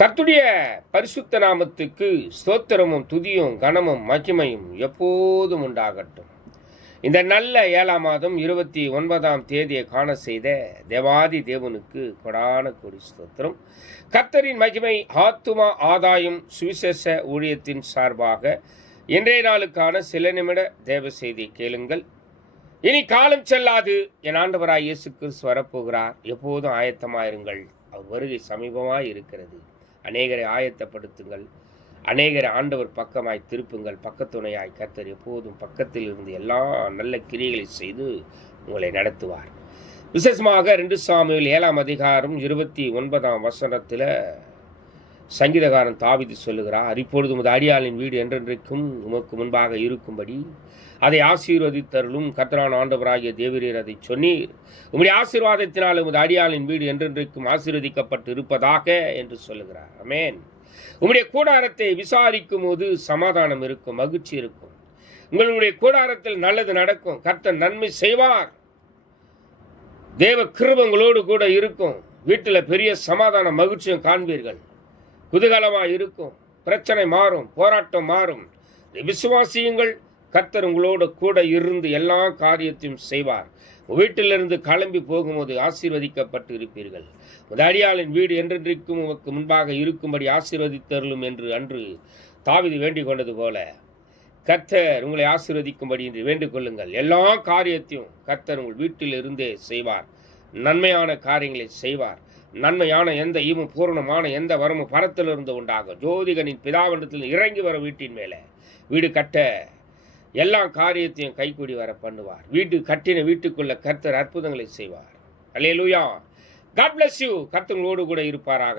கர்த்தருடைய பரிசுத்த நாமத்துக்கு ஸ்தோத்திரமும் துதியும் கனமும் மகிமையும் எப்போதும் உண்டாகட்டும். இந்த நல்ல 7ஆம் மாதம் 29ஆம் தேதியை காண செய்த தேவாதி தேவனுக்கு கொடான கொடி ஸ்தோத்திரம். கர்த்தரின் மகிமை ஆத்துமா ஆதாயம் சுவிசேஷ ஊழியத்தின் சார்பாக இன்றைய நாளுக்கான சில நிமிட தேவ செய்தி கேளுங்கள். இனி காலம் செல்லாது, என் ஆண்டவராய் இயேசு கிறிஸ்து வரப்போகிறார். எப்போதும் ஆயத்தமாயிருங்கள், அவர் வருகை சமீபமாய் இருக்கிறது. அநேகரை ஆயத்தப்படுத்துங்கள், அநேகரை ஆண்டவர் பக்கமாய் திருப்புங்கள். பக்கத்துணையாய் கர்த்தர் எப்போதும் பக்கத்தில் இருந்து எல்லா நல்ல கிரியைகளை செய்து உங்களை நடத்துவார். விசேஷமாக 2 சாமுவேல் 7ஆம் அதிகாரம் 29ஆம் வசனத்தில் சங்கீதகாரன் தாவீது சொல்லுகிறார், இப்பொழுது உமது அடியாளின் வீடு என்றென்றைக்கும் உமக்கு முன்பாக இருக்கும்படி அதை ஆசீர்வதித்தருளும். கர்த்தரான ஆண்டவராகிய தேவரீர் அதை சொன்னீர். உம்முடைய ஆசீர்வாதத்தினால் உமது அடியாளின் வீடு என்றென்றைக்கும் ஆசீர்வதிக்கப்பட்டு இருப்பதாக என்று சொல்லுகிறார். ஆமென். உம்முடைய கூடாரத்தை விசாரிக்கும் போது சமாதானம் இருக்கும், மகிழ்ச்சி இருக்கும். உங்களுடைய கூடாரத்தில் நல்லது நடக்கும். கர்த்தர் நன்மை செய்வார். தேவ கிருபை உங்களோடு கூட இருக்கும். வீட்டில் பெரிய சமாதான மகிழ்ச்சியும் காண்பீர்கள். குதூகலமாக இருக்கும். பிரச்சனை மாறும், போராட்டம் மாறும். விசுவாசியுங்கள், கர்த்தர் உங்களோடு கூட இருந்து எல்லா காரியத்தையும் செய்வார். வீட்டிலிருந்து கிளம்பி போகும்போது ஆசீர்வதிக்கப்பட்டு இருப்பீர்கள். அடியாளின் வீடு என்றென்றைக்கும் உமக்கு முன்பாக இருக்கும்படி ஆசீர்வதித்தருளும் என்று அன்று தாவீது வேண்டிக் கொண்டது போல கர்த்தர் உங்களை ஆசீர்வதிக்கும்படி என்று வேண்டிக் கொள்ளுங்கள். எல்லா காரியத்தையும் கர்த்தர் உங்கள் வீட்டில் இருந்தே செய்வார். நன்மையான காரியங்களை செய்வார். நன்மையான எந்த ஈவும் பூரணமான எந்த வரமும் பரத்திலிருந்து உண்டாகும். ஜோதிகனின் பிதாவண்டத்தில் இறங்கி வர வீட்டின் மேலே வீடு கட்ட எல்லா காரியத்தையும் கைக்கூடி வர பண்ணுவார். வீடு கட்டின வீட்டுக்குள்ள கர்த்தர் அற்புதங்களை செய்வார். அல்லேலூயா. God bless you. கர்த்தர் உங்களோடு கூட இருப்பாராக.